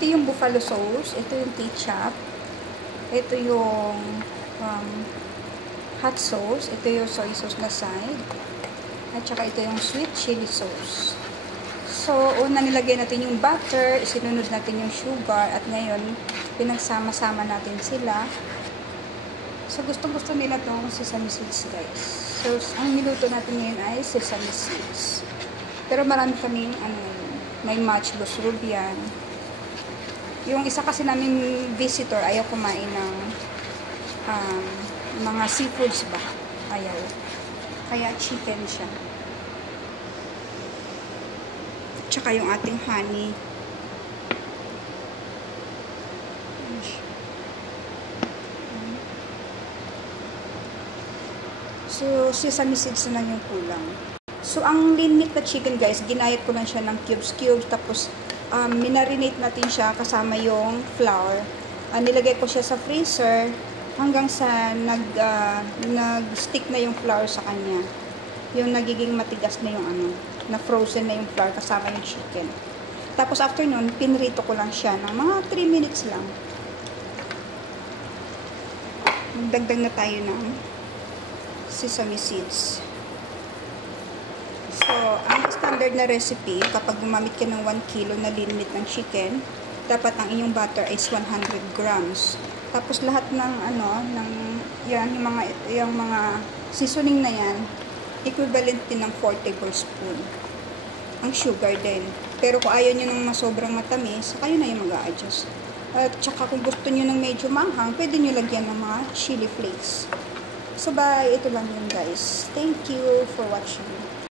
ito yung buffalo sauce, ito yung ketchup, ito yung hot sauce, ito yung soy sauce na side, at saka ito yung sweet chili sauce. So, una nilagay natin yung butter, isinunod natin yung sugar, at ngayon, pinagsama-sama natin sila. So, gustong-gusto nila itong sesame seeds, guys. So, ang niluto natin ngayon ay sesame seeds. Pero marami kaming, may matchbox rubian. Yung isa kasi namin visitor, ayaw kumain ng mga seafoods ba? Ayaw. Kaya chicken siya. Tsaka yung ating honey. So, sesame seeds na lang yung kulang. So, ang lean meat na chicken, guys, ginayat ko lang siya ng cubes. Tapos, minarinate natin siya kasama yung flour. Nilagay ko siya sa freezer hanggang sa nag-stick na yung flour sa kanya. Yung nagiging matigas na yung na frozen na yung flour kasama yung chicken. Tapos, after nun, pinrito ko lang siya ng mga 3 minutes lang. Magdagdag na tayo ng sesame seeds. So, ang standard na recipe, kapag gumamit ka ng 1 kilo na lean meat ng chicken, dapat ang inyong butter is 100 grams. Tapos lahat ng yung mga seasoning na yan, equivalent din ng 4 tablespoon. Ang sugar din. Pero kung ayaw nyo ng sobrang matamis, kayo na yung mag-a-adjust. At saka kung gusto nyo ng medyo manghang, pwede nyo lagyan ng mga chili flakes. So, bye. Ito lang yun, guys. Thank you for watching.